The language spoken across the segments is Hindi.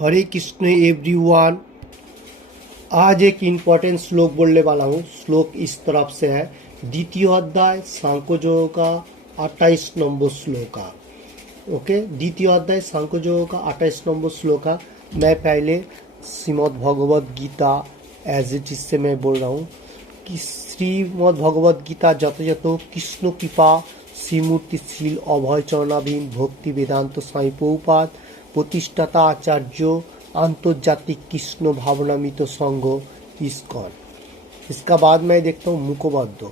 हरे कृष्ण एवरीवन। आज एक इम्पोर्टेंट श्लोक बोलने वाला हूँ। श्लोक इस तरफ से है, द्वितीय अध्याय सांख्ययोग का 28 नंबर श्लोका। ओके, द्वितीय अध्याय सांख्ययोग का 28 नंबर श्लोका। मैं पहले Shrimad Bhagavad Gita as it is से मैं बोल रहा हूँ कि श्रीमद् भगवद गीता যথাযথ কৃষ্ণ কৃপা শ্রীমূর্তিশীল অভয় চরণাধীন ভক্তি বেদান্ত সাই প্রভুপাদ প্রতিষ্ঠাতা आचार्य आंतर्जातिक कृष्ण भावनामित संघ इस्कॉन। इसका बाद मैं देखता हूँ मुखबद्ध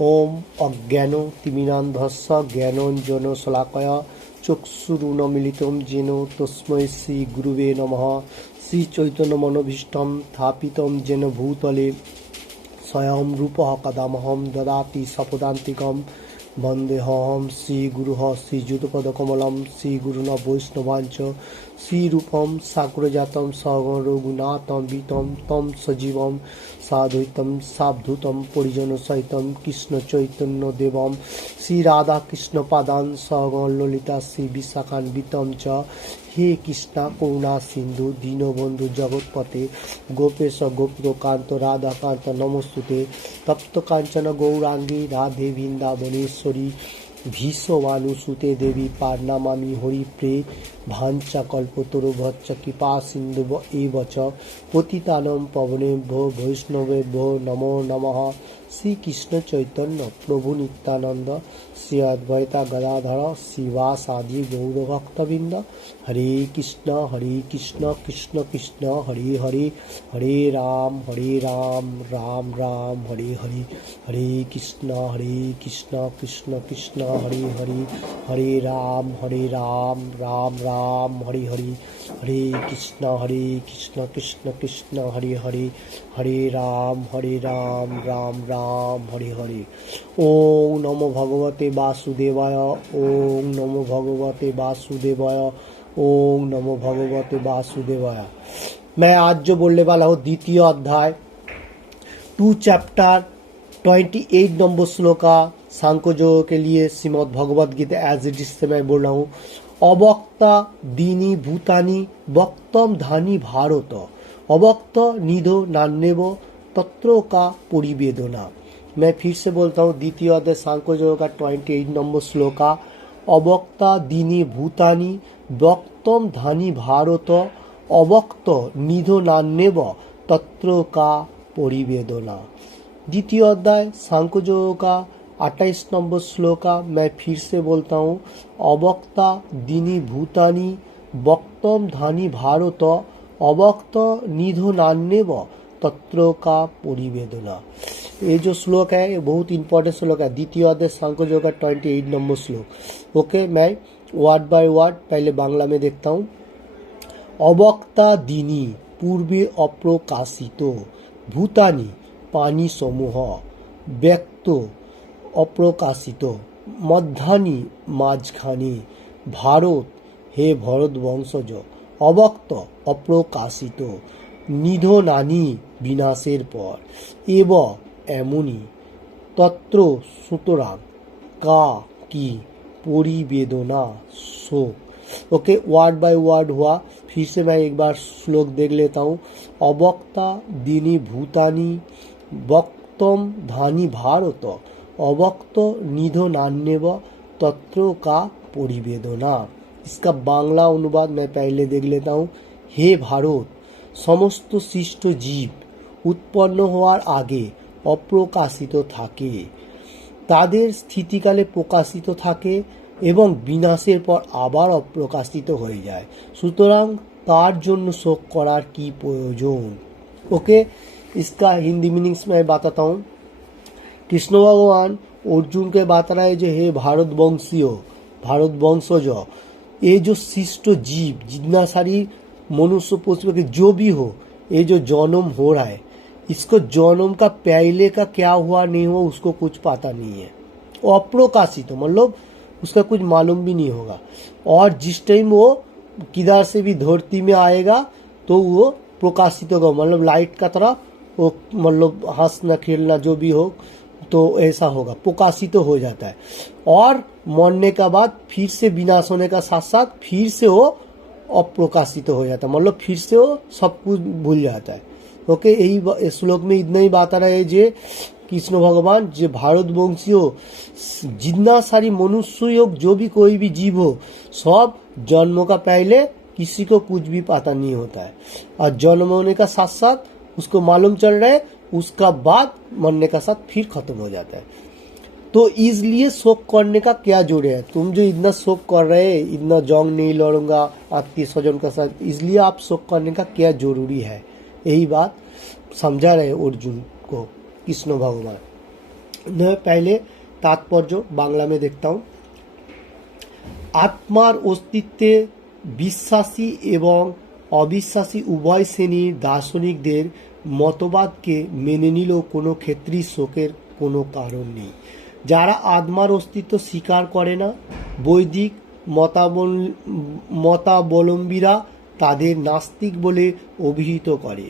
ओम अज्ञानो तिमिरान्धस्य ज्ञानाञ्जन शलाकया चक्षुरुन्मीलितं येन तस्मै श्री गुरुवे नमः। श्री चैतन्य मनोभीष्टं स्थापितं येन भूतले स्वयं रूपः कदामहं ददाति सपदान्तिकं वन्देऽहं श्रीगुरुः श्रीयुतपदकमलं श्रीगुरुना वैष्णवांच श्रीरूपं साग्रजातं सगण रघुनाथं वितं तं सजीवं साद्वैतं सावधूतं परिजनसहितं कृष्णचैतन्यदेवं श्रीराधाकृष्णपादान् सगण ललिता श्रीविशाखान्वितं च। हे कृष्णा करुणा सिंधु दीनबंधु जगत्पते गोपेश गोपिकांत राधाकांत नमस्तुते तप्त कांचन गौरांगी राधे वृंदावनेश्वरी भीष्मवानुसुते देवी पारनामामि हरिप्रे भांचा कल्पतरुभच्च कृपा सिंधु एव च पतितानं पावनेभ्यो वैष्णवेभ्यो नमो नमः। श्री कृष्ण चैतन्य प्रभु नित्यानंद श्री अद्वैता गदाधर श्रीवासादि गौरभक्तवृंद। हरे कृष्ण कृष्ण कृष्ण हरे हरे हरे राम राम राम हरे हरे हरे कृष्ण कृष्ण कृष्ण हरे हरे हरे राम राम राम हरे हरे हरे कृष्ण कृष्ण कृष्ण हरे हरे हरे राम राम राम हरे हरे। ओम नमो भगवते वासुदेवाय ओम नमो भगवते वासुदेवाय ओम नमो भगवते वासुदेवाय। मैं आज जो बोलने वाला हूँ द्वितीय अध्याय 2 चैप्टर 28 नंबर श्लोका सांख्ययोग के लिए Shrimad Bhagavad Gita as it is से मैं बोल रहा हूँ। अवक्ता दीनी भूतानी वक्तम धानी भारत अवक्त निधो नान्यव तत्रो का परिवेदना। मैं फिर से बोलता हूँ द्वितीय अध्याय सांख्ययोग का 28 नंबर श्लोका। अवक्ता दीनी भूतानी वक्तम धानी भारत अवक्त निधो नान्यव तत्रो का परिवेदना। द्वितीय अध्याय सांख्ययोग का 28 नंबर श्लोका। मैं फिर से बोलता हूँ अवक्ता दीनी भूतानी वक्तम धानी भारत अवक्त निधो नान्यव तत्रो का परिवेदना। ये जो श्लोक है ये बहुत इंपॉर्टेंट श्लोक है। द्वितीय अध्याय सांख्ययोग का 28 नंबर श्लोक। ओके, मैं वर्ड बाय वर्ड पहले बांग्ला में देखता हूँ। अवक्ता दीनी पूर्वे अप्रकाशितो भूतानी पानी समूह व्यक्तो अप्रकाशितो मध्यानि माझखानी भारत हे भरत वंशज अवक्त अप्रकाशित निधो नानी विनाशेर पर एव एमनी तत्र सुतरां का की परिवेदना शोक। ओके, वर्ड बाय वर्ड हुआ। फिर से मैं एक बार श्लोक देख लेता हूँ। अवक्ता दीनी भूतानी वक्तम धानी भारत अवक्त निधो नान्यव तत्रो का परिवेदना। इसका बांग्ला अनुवाद मैं पहले देख लेता हूँ। हे भारत, समस्त सृष्ट जीव उत्पन्न হওয়ার আগে অপ্রকাশিত থাকে, তাদের স্থিতিকালে প্রকাশিত থাকে এবং বিনাশের পর আবার অপ্রকাশিত হয়ে যায়, সুতরাং তার জন্য শোक করার কি প্রয়োজন। ओके, इसका हिंदी मीनिंग्स मैं बताता हूँ। कृष्ण भगवान अर्जुन के बता रहा है जो हे भारत वंशज, ये जो शिष्ट जीव जितना सारी मनुष्य पशु के जो भी हो, ये जो जन्म हो रहा है इसको जन्म का पहले का क्या हुआ नहीं हुआ उसको कुछ पता नहीं है। अप्रकाशित मतलब उसका कुछ मालूम भी नहीं होगा। और जिस टाइम वो किधर से भी धरती में आएगा तो वो प्रकाशित होगा, मतलब लाइट का तरह वो, मतलब हंसना खेलना जो भी हो तो ऐसा होगा, प्रकाशित तो हो जाता है। और मरने का बाद फिर से विनाश होने का साथ साथ फिर से वो अप्रकाशित हो जाता है, मतलब फिर से वो सब कुछ भूल जाता है। ओके, यही श्लोक में इतना ही बात आ रहा है जे कृष्ण भगवान जे भारतवंशी हो, जितना सारी मनुष्य हो, जो भी कोई भी जीव हो, सब जन्म का पहले किसी को कुछ भी पता नहीं होता है, और जन्म होने का साथ साथ उसको मालूम चल रहा है, उसका बाद मरने का साथ फिर खत्म हो जाता है। तो इसलिए शोक करने का क्या जोड़ है? तुम जो इतना शोक कर रहे हैं, इतना जंग नहीं लड़ूंगा आत्मीय स्वजन का साथ, इसलिए आप शोक करने का क्या जरूरी है? यही बात समझा रहे अर्जुन को कृष्ण भगवान। मैं पहले तात्पर्य बांग्ला में देखता हूँ। आत्मार अस्तित्वे বিশ্বাসী এবং অবিশ্বাসী উভয় শ্রেণীর দার্শনিকদের মতবাদকে মেনে নিলেও কোনো ক্ষেত্রেই শোকের কোনো কারণ নেই। যারা আত্মার অস্তিত্ব স্বীকার করে না, বৈদিক মতাবলম্বীরা তাদের নাস্তিক বলে অভিহিত করে।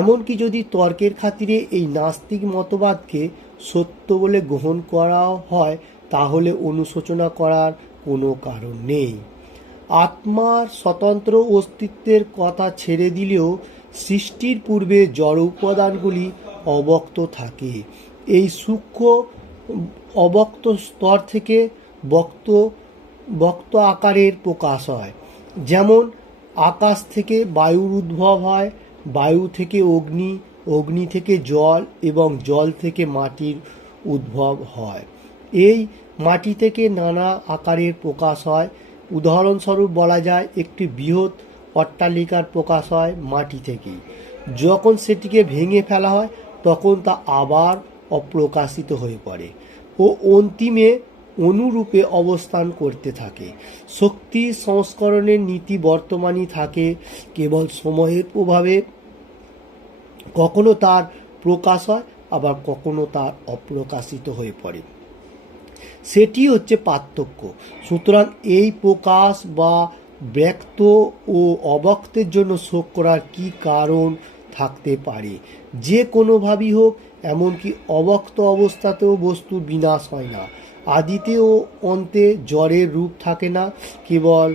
এমনকি যদি তর্কের খাতিরে এই নাস্তিক মতবাদকে সত্য বলে গ্রহণ করা হয়, তাহলে অনুশোচনা করার কোনো কারণ নেই। আত্মার স্বতন্ত্র অস্তিত্বের কথা ছেড়ে দিলেও সৃষ্টির পূর্বে জড় উপাদানগুলি অবক্ত থাকে। এই সূক্ষ্ম অবক্ত স্তর থেকে বক্ত আকারের প্রকাশ হয়। যেমন আকাশ থেকে বায়ুর উদ্ভব হয়, বায়ু থেকে অগ্নি, অগ্নি থেকে জল এবং জল থেকে মাটির উদ্ভব হয়। এই মাটি থেকে নানা আকারের প্রকাশ হয়। উদাহরণস্বরূপ বলা যায় একটি বৃহৎ অট্টালিকার প্রকাশ হয় মাটি থেকেই। যখন সেটিকে ভেঙে ফেলা হয় তখন তা আবার অপ্রকাশিত হয়ে পড়ে ও অন্তিমে অনুরূপে অবস্থান করতে থাকে। শক্তি সংস্করণের নীতি বর্তমানই থাকে, কেবল সময়ের প্রভাবে কখনো তার প্রকাশ হয়, আবার কখনো তার অপ্রকাশিত হয়ে পড়ে। সেটি হচ্ছে পার্থক্য। সুতরাং এই প্রকাশ বা ব্যক্ত ও অব্যক্তের জন্য শোক করার কি কারণ থাকতে পারে? যে কোনোভাবেই হোক, এমনকি অব্যক্ত অবস্থাতেও বস্তুর বিনাশ হয় না। আদিতে ও অন্তে জড়ের রূপ থাকে না, কেবল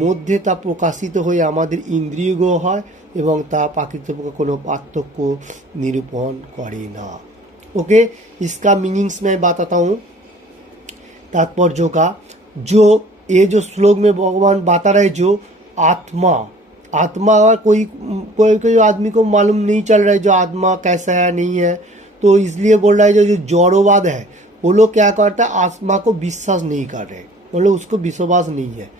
মধ্যে তা প্রকাশিত হয়ে আমাদের ইন্দ্রিয়গ্রাহ্য হয় এবং তা প্রকৃতপক্ষে কোনো পার্থক্য নিরূপণ করে না। ओके, इसका मीनिंग्स मैं बताता हूँ तात्पर्य का। जो ये जो श्लोक में भगवान बता रहे, जो आत्मा आत्मा अगर कोई आदमी को मालूम नहीं चल रहा है जो आत्मा कैसा है नहीं है, तो इसलिए बोल रहा है जो जड़ोवाद है वो लोग क्या करता है, आत्मा को विश्वास नहीं कर रहे, मतलब उसको विश्वास नहीं है।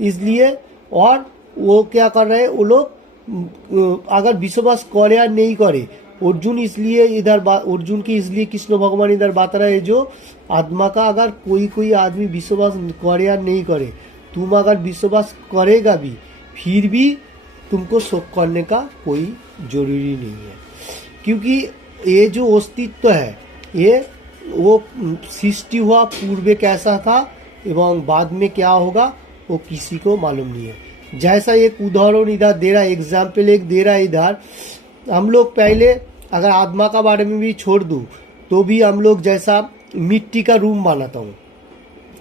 इसलिए और वो क्या कर रहे हैं, वो लोग अगर विश्वास करे या नहीं करे, अर्जुन इसलिए अर्जुन की इसलिए कृष्ण भगवान इधर बता रहे हैं जो आत्मा का अगर कोई आदमी विश्वास करे या नहीं करे, तुम अगर विश्वास करेगा भी फिर भी तुमको शोक करने का कोई जरूरी नहीं है, क्योंकि ये जो अस्तित्व है ये वो सृष्टि हुआ पूर्वे कैसा था एवं बाद में क्या होगा वो किसी को मालूम नहीं है। जैसा एक उदाहरण इधर दे रहा है, एग्जाम्पल एक दे रहा है इधर, हम लोग पहले अगर आत्मा का बारे में भी छोड़ दूँ तो भी हम लोग जैसा मिट्टी का रूम बनाता हूँ,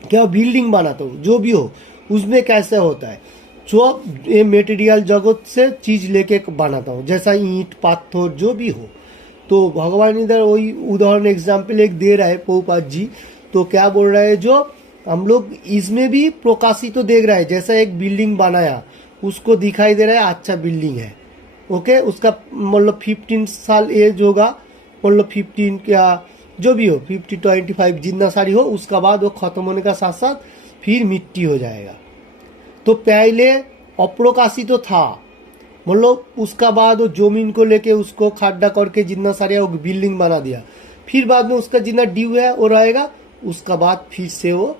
क्या बिल्डिंग बनाता हूँ, जो भी हो उसमें कैसे होता है, सब ये मेटेरियल जगत से चीज़ लेके बनाता हूँ, जैसा ईंट पत्थर जो भी हो। तो भगवान इधर वही उदाहरण एग्जाम्पल एक दे रहा है प्रभुपाद जी। तो क्या बोल रहा है, जो हम लोग इसमें भी प्रकाशित तो देख रहा है, जैसा एक बिल्डिंग बनाया उसको दिखाई दे रहा है अच्छा बिल्डिंग है, ओके, उसका मतलब 15 साल एज होगा, मतलब 15 क्या जो भी हो 50-25 जितना सारी हो, उसका बाद वो खत्म होने का साथ साथ फिर मिट्टी हो जाएगा। तो पहले अप्रकाशित तो था, मतलब उसका बाद वो जमीन को लेके उसको खड्डा करके जितना सारे वो बिल्डिंग बना दिया, फिर बाद में उसका जितना ड्यू है वो रहेगा, उसका बाद फिर से वो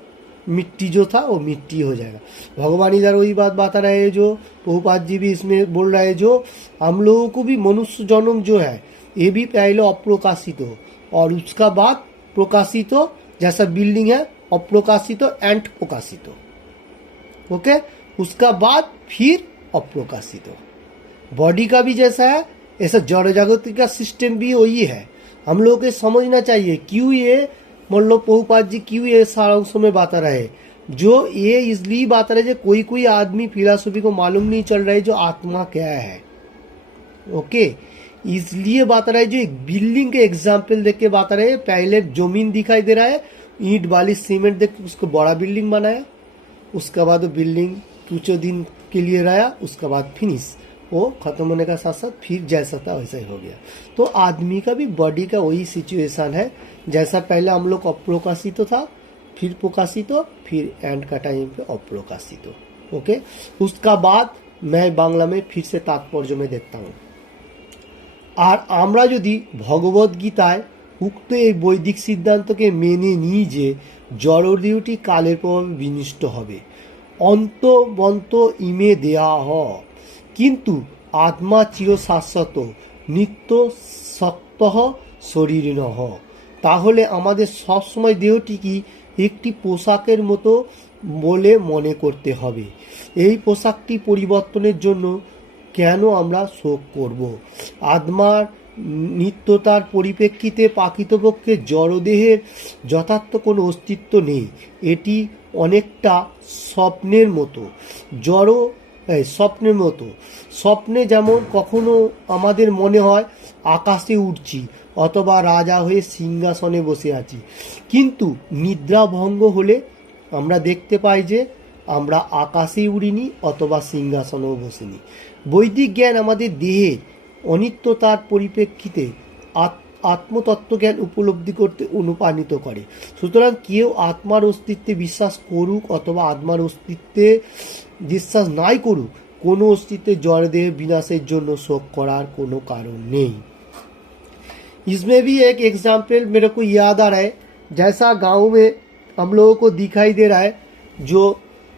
मिट्टी जो था वो मिट्टी हो जाएगा। भगवान इधर वही बात बता रहे हैं, जो प्रभुपाद जी भी इसमें बोल रहे हैं, जो हम लोगों को भी मनुष्य जन्म जो है ये भी पहले अप्रकाशित हो और उसका बाद प्रकाशित हो, जैसा बिल्डिंग है अप्रकाशित हो एंड प्रकाशित हो, ओके, उसका बाद फिर अप्रकाशित हो। बॉडी का भी जैसा है ऐसा जड़ जगत का सिस्टम भी वही है। हम लोगों को समझना चाहिए क्यों ये मतलब प्रभुपाद जी क्यों ये सारांश में बता रहे, जो ये इसलिए बता रहे कोई कोई आदमी फिलॉसफी को मालूम नहीं चल रहा है जो आत्मा क्या है। ओके, इसलिए बता रहा है जो एक बिल्डिंग के एग्जाम्पल देख के बता रहे हैं, पहले जमीन दिखाई दे रहा है, ईंट बाली सीमेंट देख के उसको बड़ा बिल्डिंग बनाया, उसके बाद वो बिल्डिंग कुछ दिन के लिए रहा, उसके बाद फिनिश, वो खत्म होने का साथ साथ फिर जैसा था वैसा ही हो गया। तो आदमी का भी बॉडी का वही सिचुएशन है, जैसा पहले हम लोग अप्रकाशित था, फिर प्रकाशित, फिर एंड का टाइम पे अप्रकाशित। ओके, उसका बाद मैं बांग्ला में फिर से तात्पर्य में देखता हूँ। আর আমরা যদি ভগবদ্গীতায় উক্ত এই বৈদিক সিদ্ধান্তকে মেনে নিই যে জড়দেহটি কালের প্রভাবে বিনষ্ট হবে, অন্তবন্ত ইমে দেয়া হ, কিন্তু আত্মা চিরশাশ্বত নিত্য সত্যহ শরীরিণ হ, তাহলে আমাদের সবসময় দেহটিকে একটি পোশাকের মতো বলে মনে করতে হবে। এই পোশাকটি পরিবর্তনের জন্য কেন আমরা শোক করব? আত্মার নিত্যতার পরিপ্রেক্ষিতে প্রকৃতপক্ষে জড়দেহের যথার্থ কোনো অস্তিত্ব নেই। এটি অনেকটা স্বপ্নের মতো, স্বপ্নের মতো। স্বপ্নে যেমন কখনো আমাদের মনে হয় আকাশে উড়ছি অথবা রাজা হয়ে সিংহাসনে বসে আছি, কিন্তু নিদ্রা ভঙ্গ হলে আমরা দেখতে পাই যে আমরা আকাশে উড়িনি অথবা সিংহাসনেও বসিনি। বৈদিক জ্ঞান আমাদের দেহের অনিত্যতার পরিপ্রেক্ষিতে আত্মতত্ত্বজ্ঞান উপলব্ধি করতে অনুপ্রাণিত করে। সুতরাং কেউ আত্মার অস্তিত্বে বিশ্বাস করুক অথবা আত্মার অস্তিত্বে বিশ্বাস নাই করুক, কোনো অস্তিত্বে জড়দেহ বিনাশের জন্য শোক করার কোনো কারণ নেই। इसमें भी एक एग्जाम्पल मेरे को याद आ रहा है, जैसा गांव में हम लोगों को दिखाई दे रहा है, जो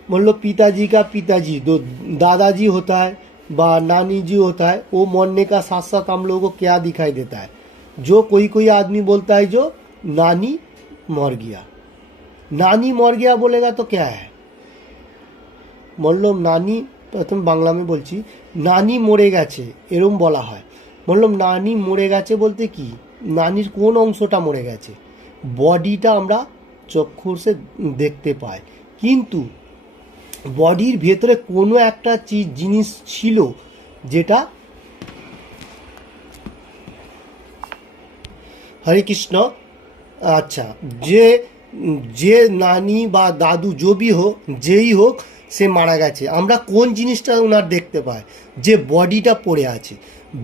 मतलब पिताजी का पिताजी दो दादाजी होता है व नानी जी होता है, वो मरने का साथ साथ हम लोगों को क्या दिखाई देता है, जो कोई कोई आदमी बोलता है जो नानी मर गया। नानी मर गया बोलेगा तो क्या है, मतलब नानी, प्रथम बांग्ला में बोलছি, नानी मरे গেছে এরকম বলা হয়। বললাম নানি মরে গেছে বলতে কি, নানির কোন অংশটা মরে গেছে? বডিটা আমরা চক্ষুষে দেখতে পাই, কিন্তু বডির ভেতরে কোনো একটা জিনিস ছিল যেটা, হরে কৃষ্ণ, আচ্ছা, যে নানি বা দাদু জবি হোক, যেই হোক, সে মারা গেছে, আমরা কোন জিনিসটা ওনার দেখতে পাই? যে বডিটা পড়ে আছে,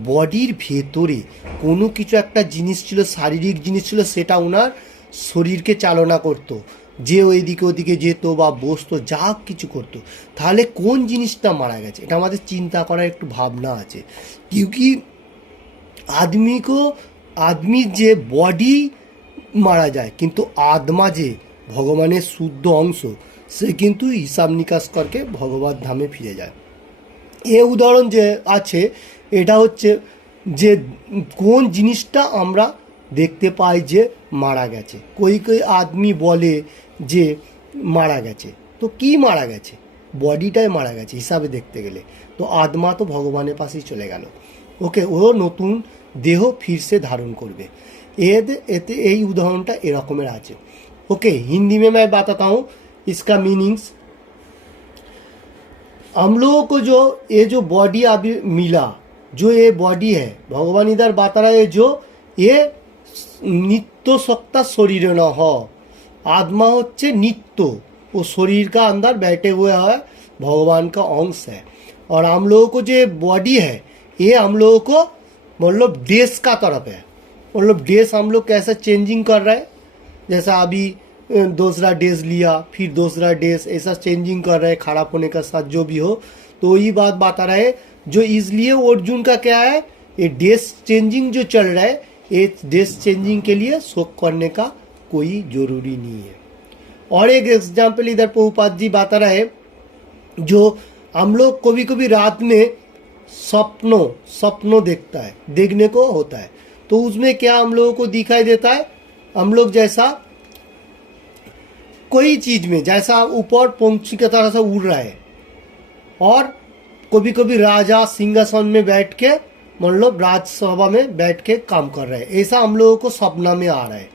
বডির ভেতরে কোনো কিছু একটা জিনিস ছিল, শারীরিক জিনিস ছিল, সেটা ওনার শরীরকে চালনা করত, যে ওইদিকে ওদিকে যেত বা বসতো, যা কিছু করতো। তাহলে কোন জিনিসটা মারা গেছে, এটা আমাদের চিন্তা করার একটু ভাবনা আছে। क्योंकि আদমির যে বডি মারা যায়, কিন্তু আত্মা যে ভগবানের শুদ্ধ অংশ, সে কিন্তু হিসাব নিকাশ করকে ভগবত ধামে ফিরে যায়। এ উদাহরণ যে আছে, এটা হচ্ছে যে কোন জিনিসটা আমরা দেখতে পাই যে মারা গেছে। कोई आदमी বলে যে মারা গেছে, তো কি মারা গেছে? বডিটাই মারা গেছে হিসাবে দেখতে গেলে, তো আত্মা তো ভগবানের পাশেই চলে গেল। ওকে, ও নতুন দেহ ফিরসে ধারণ করবে। এতে এই উদাহরণটা এরকমের আছে। ओके, हिंदी में मैं बताता हूँ इसका मीनिंग्स। हम लोगों को जो ये जो बॉडी अभी मिला, जो ये बॉडी है, भगवान इधर बता रहा है जो ये नित्य सत्ता शरीर न हो, आत्मा होच्छे नित्य, वो शरीर का अंदर बैठे हुए है, भगवान का अंश है। और हम लोगों को जो बॉडी है, ये हम लोगों को मतलब देश का तरफ है, मतलब देश हम लोग कैसे चेंजिंग कर रहा है, जैसा अभी दूसरा डेज लिया, फिर दूसरा डेज, ऐसा चेंजिंग कर रहा है खराब होने का साथ जो भी हो। तो ये बात बता रहा है जो, इसलिए अर्जुन का क्या है, ये डेज चेंजिंग जो चल रहा है, ये डेज चेंजिंग के लिए शोक करने का कोई जरूरी नहीं है। और एक एग्जाम्पल इधर प्रभुपाद जी बता रहा है, जो हम लोग कभी कभी रात में सपनों देखता है, देखने को होता है, तो उसमें क्या हम लोगों को दिखाई देता है, हम लोग जैसा कोई चीज में जैसा ऊपर पंछी की तरह से उड़ रहा है, और कभी कभी राजा सिंहासन में बैठ के, मतलब राजसभा में बैठ के काम कर रहे हैं, ऐसा हम लोगों को सपना में आ रहा है।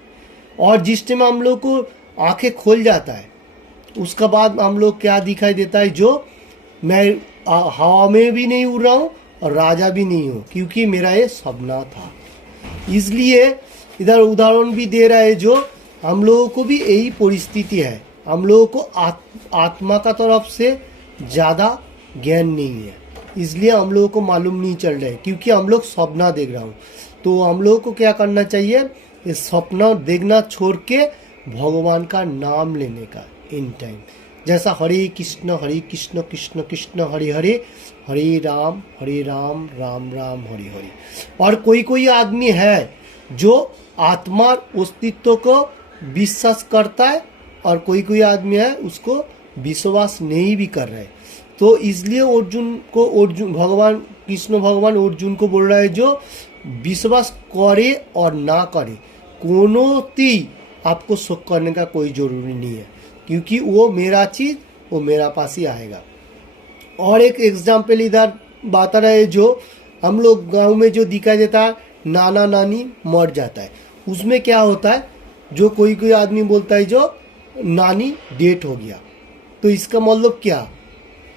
और जिस टाइम हम लोग को आंखें खोल जाता है, उसका बाद हम लोग क्या दिखाई देता है, जो मैं हवा में भी नहीं उड़ रहा हूँ और राजा भी नहीं हूँ, क्योंकि मेरा ये सपना था। इसलिए इधर उदाहरण भी दे रहा है, जो हम लोगों को भी यही परिस्थिति है। हम लोगों को आत्मा का तरफ से ज़्यादा ज्ञान नहीं है, इसलिए हम लोगों को मालूम नहीं चल रहा है, क्योंकि हम लोग सपना देख रहा हूँ। तो हम लोगों को क्या करना चाहिए, ये सपना देखना छोड़ के भगवान का नाम लेने का इन टाइम। जैसा हरे कृष्ण कृष्ण कृष्ण हरे हरे, हरे राम राम राम हरे हरे। और कोई आदमी है जो आत्मा अस्तित्व को विश्वास करता है, और कोई आदमी है उसको विश्वास नहीं भी कर रहा है। तो इसलिए अर्जुन भगवान कृष्ण भगवान अर्जुन को बोल रहा है, जो विश्वास करे और ना करे कोनोती आपको शोक करने का कोई जरूरी नहीं है, क्योंकि वो मेरा चीज वो मेरा पास ही आएगा। और एक एग्जाम्पल इधर बता रहा है, जो हम लोग गांव में जो दिखाई देता है, नाना नानी मर जाता है, उसमें क्या होता है, जो कोई आदमी बोलता है जो नानी डेट हो गया, तो इसका मतलब क्या,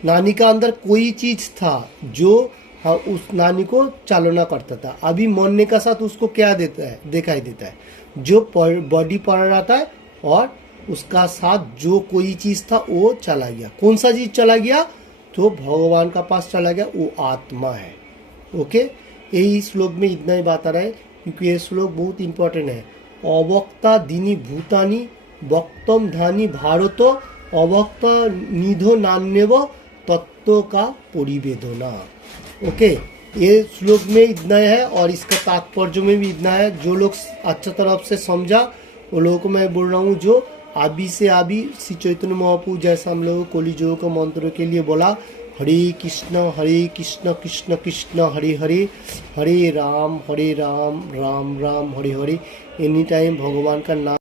नानी का अंदर कोई चीज था जो उस नानी को चालना करता था। अभी मरने का साथ उसको क्या देता है, दिखाई देता है, जो बॉडी पड़ रहा है और उसका साथ जो कोई चीज था वो चला गया। कौन सा चीज चला गया, तो भगवान का पास चला गया, वो आत्मा है। ओके, यही श्लोक में इतना ही बात आ रहा है, क्योंकि ये श्लोक बहुत इंपॉर्टेंट है। अवक्ता दिनी भूतानी वक्तम धानी भारत अवक्ता निधो नान्यव तत्व का परिवेदना। ओके, ये श्लोक में इतना है, और इसका तात्पर्य में भी इतना है। जो लोग अच्छा तरफ से समझा वो लोगों को मैं बोल रहा हूँ, जो अभी से अभी श्री चैतन्य महाप्रभु जैसा हम लोग कलियुग के मंत्रों के लिए बोला, हरे कृष्ण कृष्ण कृष्ण हरे हरे, हरे राम राम राम हरे हरे। एनी टाइम भगवान का नाम